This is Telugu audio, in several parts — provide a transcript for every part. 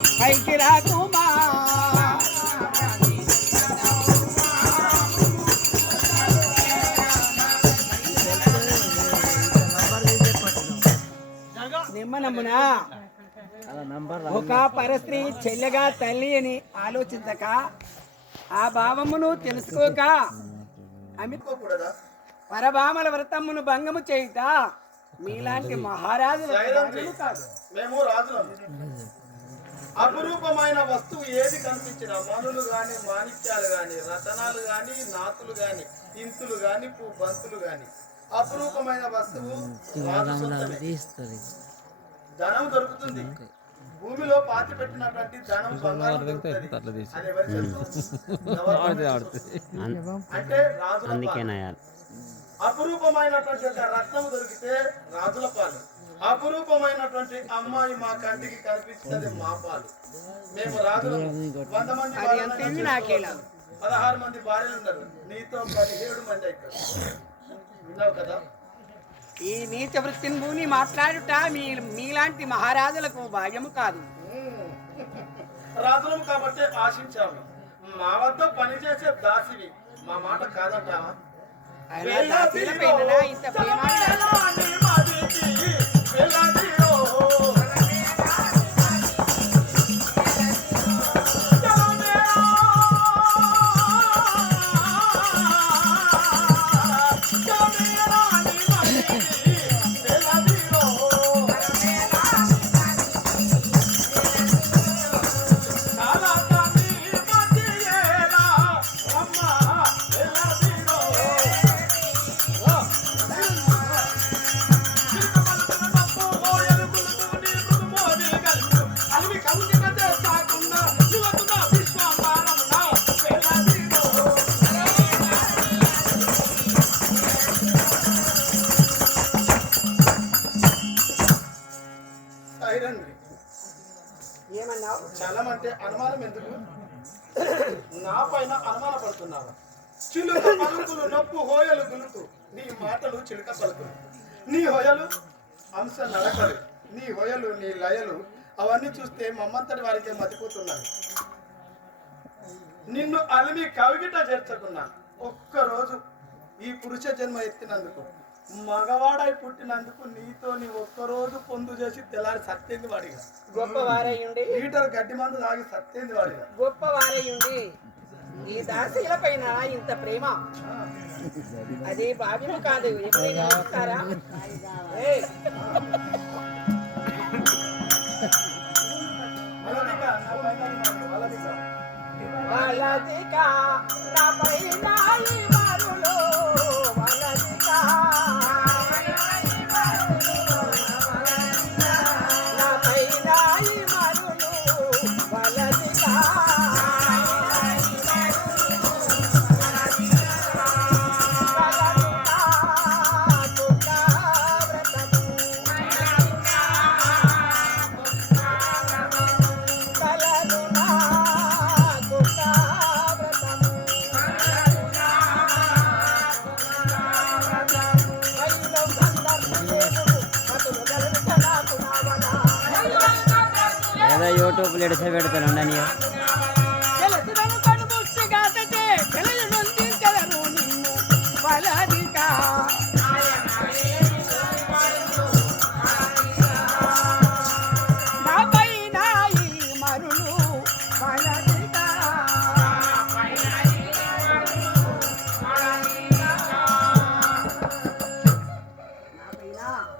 పైకి రాకుమా నిమ్మనమ్మునా ఒక పరస్త్రీ చెల్లెగా తల్లి అని ఆలోచించక ఆ భావమును తెలుసుకోక అమిపోకూడదా? పరభామల వ్రతమును భంగము చేయుట మీలాంటి మహారాజులు కాదు. మేము రాజులం. అపురూపమైన వస్తువు ఏది కనిపించినా మనులు గాని, మాణిక్యాలు గాని, రతనాలు గాని, నాతులు గాని, ఇంతులు గాని, బంతులు గాని, అపురూపమైన వస్తువు ధనం దొరుకుతుంది. భూమిలో పాతి పెట్టినటువంటి ధనం బంగారం దొరుకుతుంది. అది ఎవరి అంటే రాజుల. అపురూపమైనటువంటి ఒక రత్నము దొరికితే రాజుల పాలు. అపురూపమైనటువంటి అమ్మాయి మా కంటికి కనిపించినది మా పాలు. మేము రాజులు. 100 మంది 16 మంది భార్యలు ఉన్నారు. నీతో 17 మంది అవుతారు. విన్నావు కదా? ఈ నీచ వృత్తిని భూని మాట్లాడుట మీలాంటి మహారాజులకు భాగ్యము కాదు. రాజులం కాబట్టి ఆశించాము. మా వద్ద పనిచేసే దాసివి మా మాట కాదంటావా? ఇంత ప్రేమ ఏమన్నావు? చలమంటే అనుమానం ఎందుకు? నా పైన అనుమాన పడుతున్నావా? చిలుక పలుకులు నొప్పు హోయలు గులుకు. నీ మాటలు చిలుక పలుకులు, నీ హోయలు అంశ నడకలు, నీ హోయలు నీ లయలు అవన్నీ చూస్తే మమ్మంతటి వారికి మతిపోతున్నాయి. నిన్ను అలిమి కవిగిట చేర్చుకున్నా. ఒక్కరోజు ఈ పురుష జన్మ ఎత్తినందుకు, మగవాడై పుట్టినందుకు నీతో నీ ఒక్కరోజు పొందు చేసి తెల్లారి సత్యేంది వాడిగా. గొప్పవారయ్యుండి లీటర్ గడ్డి మందు తాగి సత్యేంది వాడిగా. గొప్పవారయ్యుండి ఈ దాసీల పైన ఇంత ప్రేమ అది భావ్యము కాదు. ఎప్పుడైనా చూస్తారా? యూట్యూబ్ ఎడిసే పెడతాను ఉండని.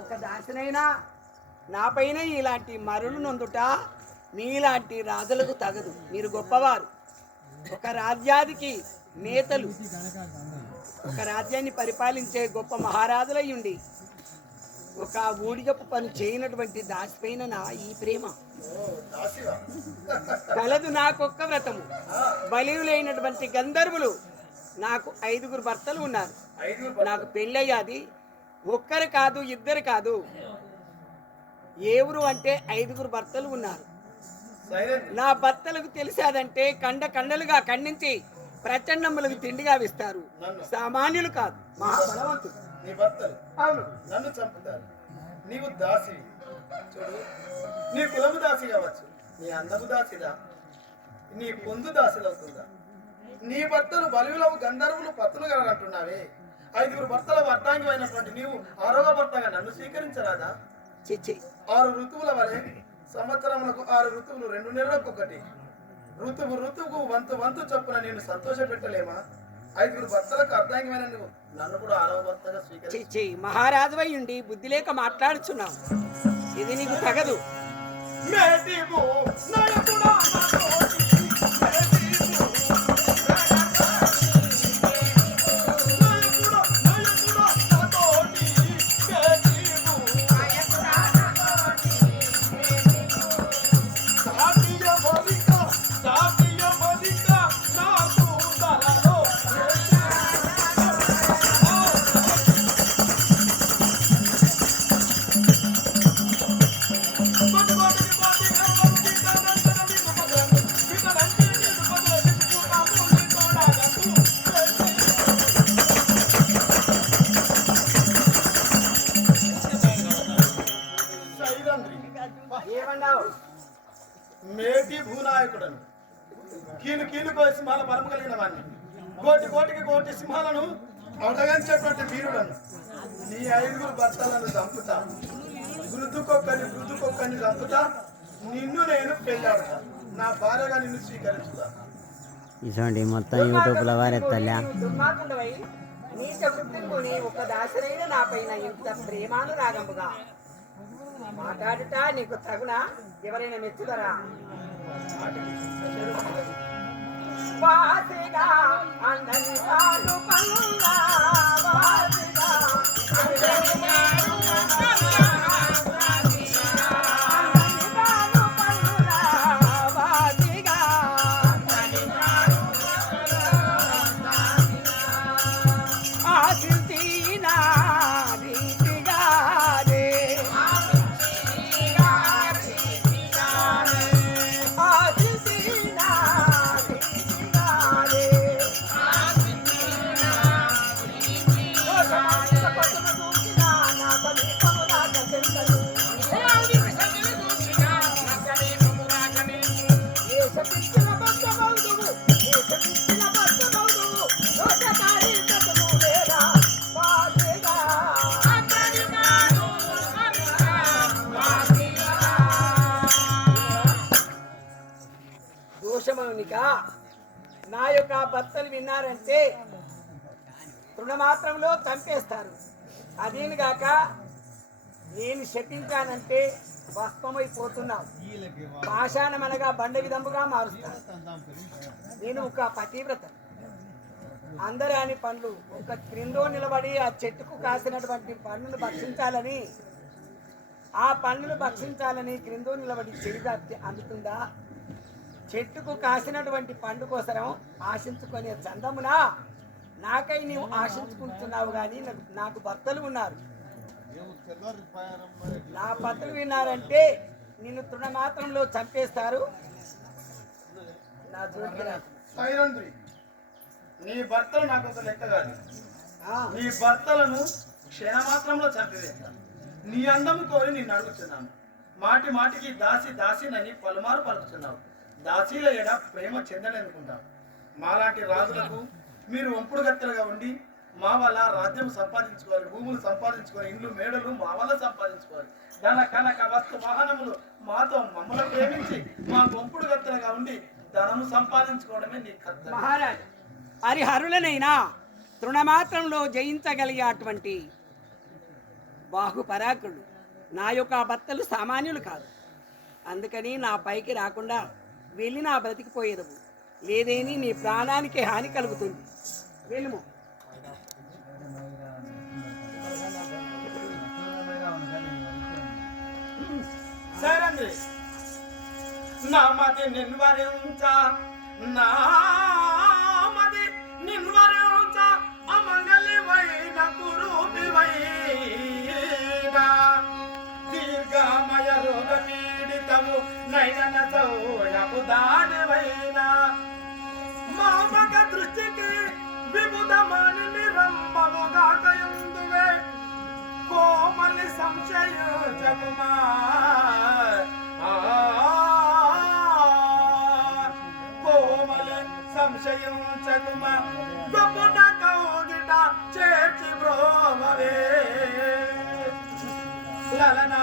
ఒక దాసినైనా నా పైన ఇలాంటి మరులు నొందుట మీలాంటి రాజులకు తగదు. మీరు గొప్పవారు, ఒక రాజ్యానికి నేతలు, ఒక రాజ్యాన్ని పరిపాలించే గొప్ప మహారాజులయ్యుండి ఒక ఊడిగప్పు పని చేయనటువంటి దాసిపైన నా ఈ ప్రేమ కలదు. నాకొక్క వ్రతము. బలీవులైనటువంటి గంధర్వులు నాకు 5 భర్తలు ఉన్నారు. నాకు పెళ్ళయ్యాది. ఒక్కరు కాదు, ఇద్దరు కాదు. ఏ ఊరు అంటే 5 భర్తలు ఉన్నారు. నా భర్తలకు తెలిసాదంటే కండలుగా ఖండించి ప్రచండములకు తిండిగా ఇస్తారు. సామాన్యులు కాదు, మహాబలవంతులు. నీ భర్తలు నన్ను చంపుతారు. నీవు దాసి చూడు, నీ కులము దాసి కావచ్చు, నీ అందము దాసిదా, నీ పొందు దాసిదవుతుందా? నీ భర్తలు బలువులవు గంధర్వులు పత్తులుగా అంటున్నావే, 5 భర్తల అర్ధాంగమైనటువంటి నీవు 6వ భర్తగా నన్ను స్వీకరించరాదా? చిచ్చి 6 ఋతువుల వలె సంవత్సరములకు 6 ఋతువులు 2 నెలలకు ఒకటి, ఋతువుకు వంతు చొప్పున నేను సంతోష పెట్టలేమా? 5 భర్తలకు అర్ధాంగమైన నువ్వు నన్ను కూడా 6వ భర్తగా స్వీకరించి చిచ్చి మహారాజువై ఉండి బుద్ధి లేక మాట్లాడుచున్నావు. ఇది నీకు తగదు. మేటిబు నయకుడా నాతోటి, మేటిబు నయకుడా నాతోటి, మేటిబు సాటియ బలిక నాకు దరలో ఏమన్నావు? మేటి భూనాయకుడను, కీలుకో సింహాల బలము కలిగిన వాడిని, కోటికి సింహాలను అడగంచేటువంటి వీరుడను. నీ 5 భర్తలను చంపుతా, మృదుకొక్కని చంపుతా, నిన్ను నేను పెళ్ళాడుతా, నా భార్యగా నిన్ను స్వీకరించుతా. ఇటువంటి మొత్తం యూట్యూబ్లో వారెత్తలే. దుర్మార్గుడవై నీచ వృత్తిని ఒక దాసరైన నా పైన ఇంత ప్రేమానురాగముగా మాట్లాడుట నీకు తగునా? ఎవరైనా మెచ్చుదరా? వాసిగా అందని కాను పల్లా, వాసిగా అందని కాను పల్లా, వాసిగా ఆశించిన రీతిగా రే, దోషమౌనిక నా యొక్క భర్తలు విన్నారంటే తృణమాత్రంలో చంపేస్తారు. అదేనుగాక నేను శపించానంటే భస్మమైపోతున్నావు. పాషాణం అనగా బండ విధముగా మారుస్తాను. నేను ఒక పతివ్రత. అందరాని పండ్లు ఒక క్రిందో నిలబడి ఆ చెట్టుకు కాసినటువంటి పండ్లను భక్షించాలని, ఆ పండ్లను భక్షించాలని క్రిందో నిలబడి చెవిగా అందుతుందా? చెట్టుకు కాసినటువంటి పండు కోసరం ఆశించుకునే చందమునా నాకై నీవు ఆశించుకుంటున్నావు. కానీ నాకు భర్తలు ఉన్నారు. నా భర్తలు విన్నారంటే నిన్ను తృణమాత్రంలో చంపేస్తారు. నా సైరంధ్రి, నీ భర్తలు నాకు ఒక లెక్క కాదు. నీ భర్తలను క్షణమాత్రంలో చంపివేస్తాను. నీ అందము కోరి నిన్ను అడుగుతున్నాను. మాటికి దాసినని పలుమారు పలుకుతున్నావు. దాసీల ఎడ ప్రేమ చెందలేనుకుంటావు. మాలాంటి రాజులకు మీరు వంపుడు గత్తెలుగా ఉండి మా వల్ల రాజ్యం సంపాదించుకోవాలి, భూములు సంపాదించుకోవాలి, ఇండ్లు మేడలు మా వల్ల సంపాదించుకోవాలి, ధన కనక వస్తు వాహనములు మాతో మమ్మల్ని ప్రేమించి మా వంపుడు గత్తెలుగా ఉండి ధనము సంపాదించుకోవడమే నీ కర్తవ్యం. మహారాజ్, హరిహరులనైనా తృణమాత్రంలో జయించగలిగేటువంటి బాహుపరాకుడు నా యొక్క భర్తలు సామాన్యులు కాదు. అందుకని నా పైకి రాకుండా వెళ్ళి నా బ్రతికిపోయేదవు. లేదేని నీ ప్రాణానికి హాని కలుగుతుంది. వెళ్ళము. సరే, నామది నిన్వరించ, నామది నిన్వరించ, అమంగళివైన కురూపివైనా దీర్ఘమయ రోగ పీడితము నైన సౌయపు దానివైనా మామక దృష్టికి విబుధమని నిరంబముగాకయుందువే కోమలి సంశయ జగుమా కుమ గొప్పన కౌగిట చేర్చి బ్రోమవే లలనా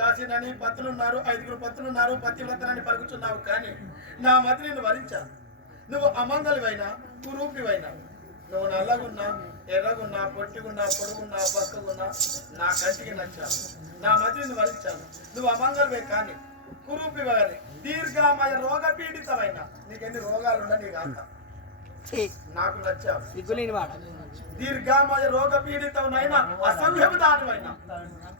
దాసినని పత్రులున్నారు, 5 పత్రులున్నారు, పతివ్రతనని పలుకుతున్నావు. కానీ నా మతి నిన్ను వరించాను. నువ్వు అమంగళివైనా కురూపివైనా, నువ్వు నల్లగున్నా ఎర్రగున్నా పొట్టిగున్నా పొడుగున్నా బక్కగున్నా నా కంటికి నచ్చాను. నా మతి నిన్ను వరించాను. నువ్వు అమంగళివే కానీ కురూపివే కానీ దీర్ఘామయ రోగ పీడితమైనా, నీకెన్ని రోగాలు ఉండని కాక నాకు నచ్చావు. సిగ్గులేని వాడు దీర్ఘామయ రోగ పీడితమైనా అసంభ్యము దానివైనా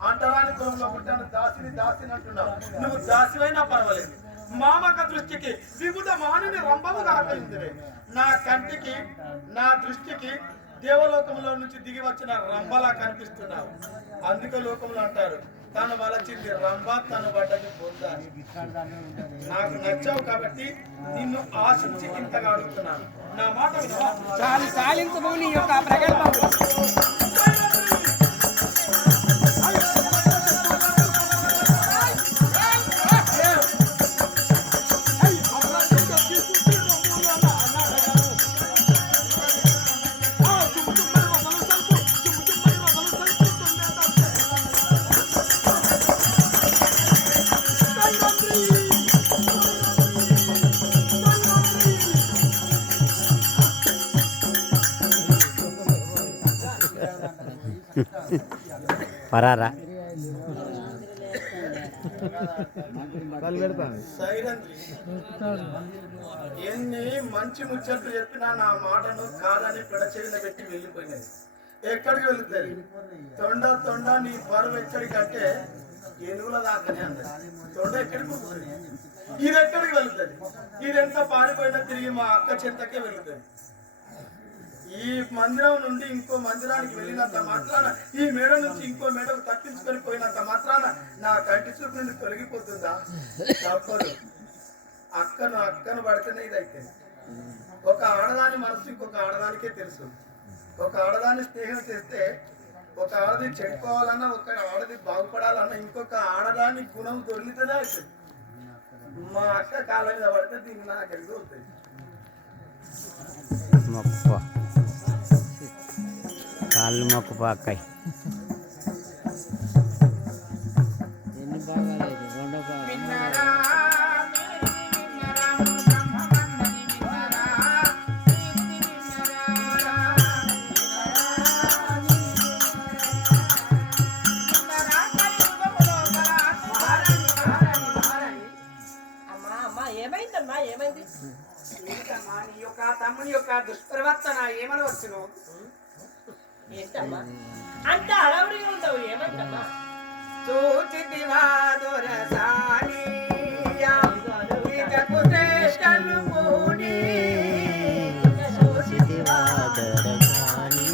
అంటరాని కులంలో పుట్టాను. దాసిని అంటున్నావు. నువ్వు దాసివైనా పర్వాలేదు. మామక దృష్టికి వివిధ మానిని రంభము కాకపోయింది. నా కంటికి నా దృష్టికి దేవలోకంలో నుంచి దిగి వచ్చిన రంభలా కనిపిస్తున్నావు. అందుకే లోకంలో అంటారు, తను వలచింది రంభ, తను పడ్డది బొంద. నాకు నచ్చావు కాబట్టి నిన్ను ఆశించి ఇంతగా అడుగుతున్నాను. నా మాట వినవా? సాలించబో నీ యొక్క ప్రగల్భం. పరారా సైరంధ్రి, ఎన్ని మంచి ముచ్చట్లు చెప్పినా నా మాటను కాదని పిడచెవిన పెట్టి వెళ్ళిపోయినాయి. ఎక్కడికి వెళుతుంది? తొండ నీ బరువు ఎక్కడికంటే ఎనుగుల దాకానే అన్నది. తొండ ఎక్కడికి పోతుంది? ఇది ఎక్కడికి వెళుతుంది? ఇదెంత పారిపోయినా తిరిగి మా అక్క చెంతకే వెళుతుంది. ఈ మందిరం నుండి ఇంకో మందిరానికి వెళ్ళినంత మాత్రాన, ఈ మేడ నుంచి ఇంకో మేడకు తప్పించుకొని పోయినంత మాత్రాన నా కంటి చూపు నుండి తొలగిపోతుందా? తప్పదు. అక్కను పడితేనే ఇదైతే. ఒక ఆడదాని మనసు ఇంకొక ఆడదానికే తెలుసు. ఒక ఆడదాన్ని స్నేహం చేస్తే, ఒక ఆడది చెడిపోవాలన్నా, ఒక ఆడది బాగుపడాలన్నా ఇంకొక ఆడదాని గుణం దొరికితేనే అవుతుంది. మా అక్క కాళ్ళ మీద పడితే దీన్ని నాకు ఎదుగు అవుతుంది. మొక్కుపో కాళ్ళు మొక్కుపో అక్కయ్య. నీ యొక్క తమ్ముని యొక్క దుష్ప్రవర్తన ఏమని వచ్చును? ఏంటమ్మా అంత అలవడిగా ఉంటావు? ఏమైందమ్మా? చూచితివా దొరసానియా ఇకకు శ్రేష్టను పూని, చూచితివా దొరసాని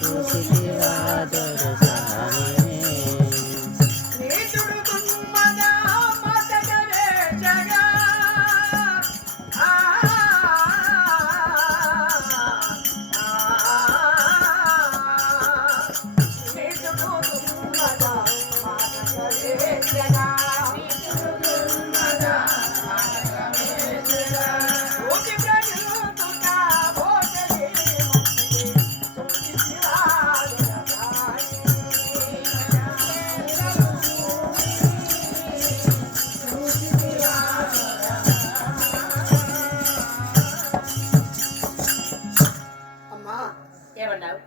చూచితివా దొరసాని నీచుడు గుమ్మద మతగవే జగా ఏమన్నావు?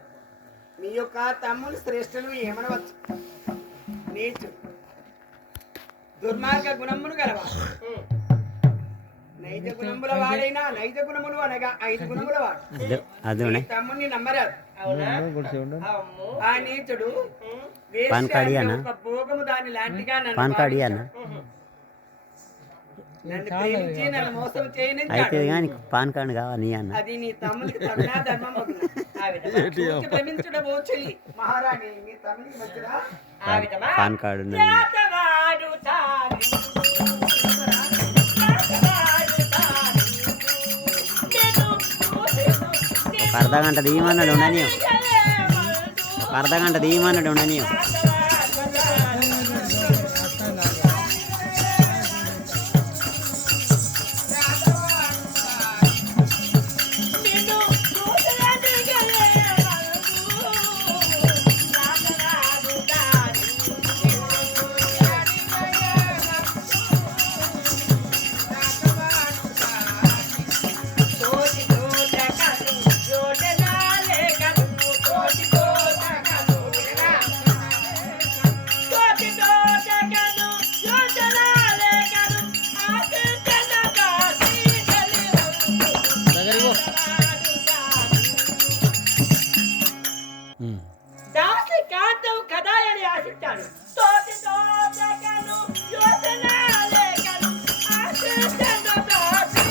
నీ యొక్క తమ్ముని శ్రేష్ఠులు ఏమనవచ్చు? నీచు దుర్మార్గ గుణములు గలవా, నైజ గుణముల వాడైనా, నైజ గుణములు అనగా 5 గుణముల వాడు. అదే తమ్ముని నమ్మరాదు. అవునా? అమ్మో. ఆ నీచుడు పాన్ కార్డు వేశ్య అన్న? ఒక భోగము దాని లాంటిగా నన్ను పాన్ కార్డు భావించాడు. నన్ను ప్రేమించి నన్ను మోసం చేయని అయితే కానీ పాన్ కార్డు కావాలి నీ అన్న అది నీ తమ్ముడికి తమిళ ధర్మం ప్రేమించడం చెల్లి మహారాణి నీ తమ్ముడికి మంచిదా పాన్ కార్డు ఉన్నది అర్ధ గంట తీయమన్నాడు ఉండని అర్ధ గంట తీయమన్నాడు ఉండని దాసి కాంతం కదా అని ఆశించాను తోటి తోటకను యోచన లేకను ఆశించను దాసి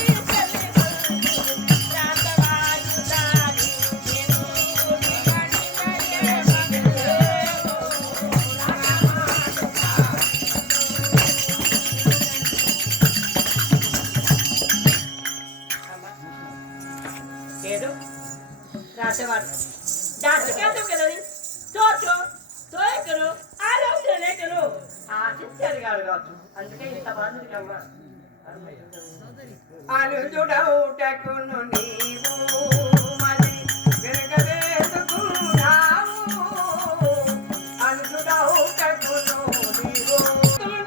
ఏదో రాసేవాడు దాచికాంతం కదది తోటో తోయకను ఆలోచన లేకను ఆశించారు కాదు కావచ్చు అందుకే ఇంత బాధకి అమ్మ అనుజుడౌటకును నీవు మరి వెనకవేసుకున్నావు అనుజుడౌటకును నీవు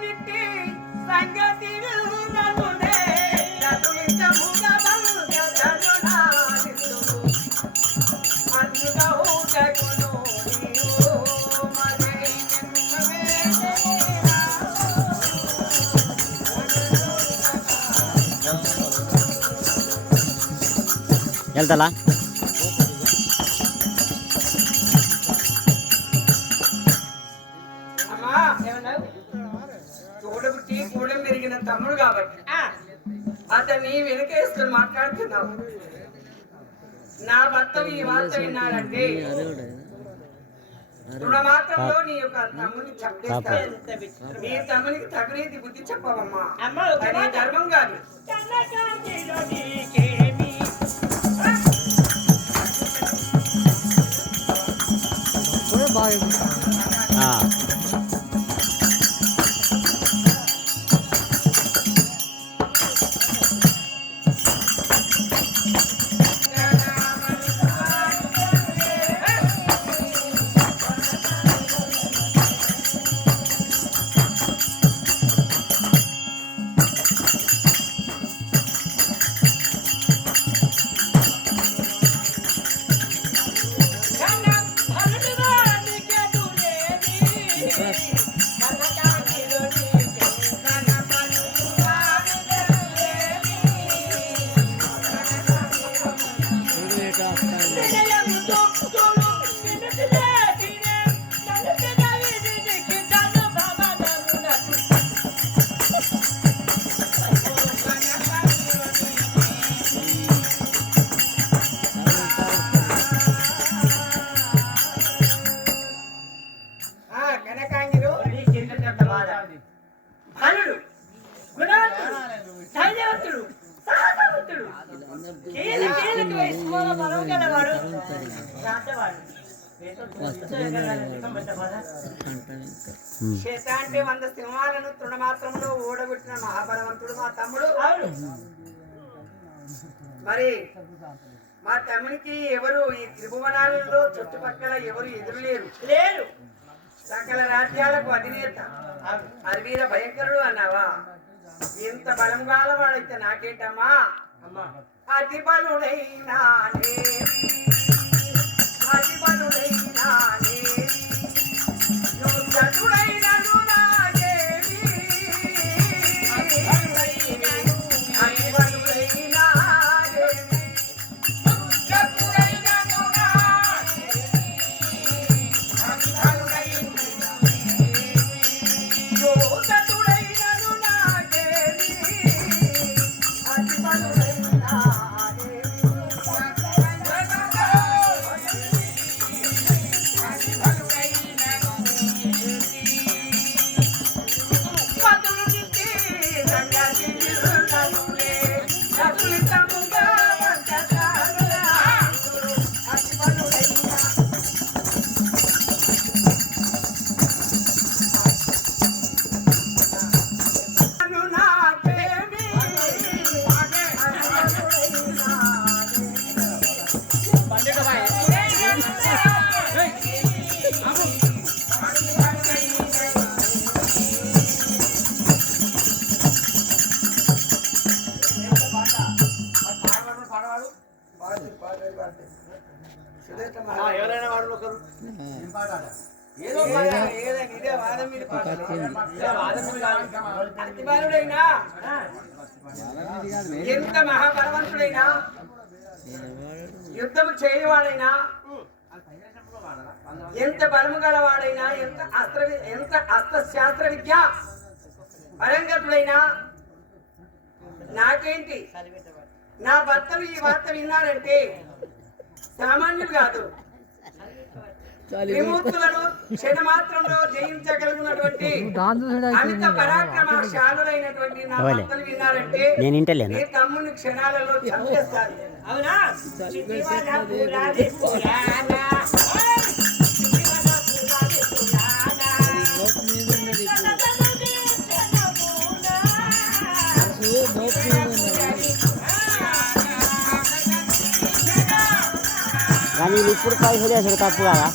నిట్టి సంగతి నన్నునే నటులితముగా బంగదనునాదిందును అనుజుడౌటకును నీవు మరి వెళ్తాలా అమ్మా ఏమన్నావు తోడబుట్టి కూడా మెరిగిన తమ్ముడు కాబట్టి అతన్ని వెనకేసుకొని మాట్లాడుతున్నావు నా భర్త ఈ వార్త విన్నాడంటే రుణమాత్రంలో నీ యొక్క తమ్ముని చంపేస్తాడు ఎంత విచిత్రం. నీ తమ్మునికి తగునేది బుద్ధి చెప్పవమ్మా అమ్మ ఒక అది మాట. ధర్మం కాదు కన్నకాంతిలో నీకేమి ఆ. కనకాంగిరు ధనుడు గుణవంతుడు ధైర్యవంతుడు సాహసవంతుడు కీలక వయస్సులో బలం గలవాడు రాతవాడు శత అంటే 100 సింహాలను తృణమాత్రంలో ఓడగొట్టిన మహాబలవంతుడు మా తమ్ముడు అవును మరి మా తమ్మునికి ఎవరు ఈ త్రిభువనాలలో చుట్టుపక్కల ఎవరు ఎదురులేరు లేరు సకల రాజ్యాలకు అధినేత అరవీర భయంకరుడు అన్నావా ఎంత బలం గాలవాడైతే నాకేంటమ్మా అమ్మా అతి బలుడైనా అతి బలుడైనా చతుడైనను నాదేవి అతి బలుడైనా చతుడైనను నాదేవి ఏదో ఏదని ఇదే వాదం మీద అతిబలుడైనా ఎంత మహాబలవంతుడైనా యుద్ధము చేయవాడైనా ఎంత బలము గలవాడైనా ఎంత అస్త్రశాస్త్ర విద్య పరంగతుడైనా నాకేంటి నా భర్తలు ఈ వార్త విన్నారంటే సామాన్యులు కాదు. త్రిమూర్తులను క్షణమాత్రంలో జయించగలిగినటువంటి అమిత పరాక్రమశాలుడైనటువంటి నా భర్తలు విన్నారంటే నీ తమ్ముని క్షణాలలో చంపేస్తారు. అవునా? కానీ ఇప్పుడు 10 తప్పు కదా.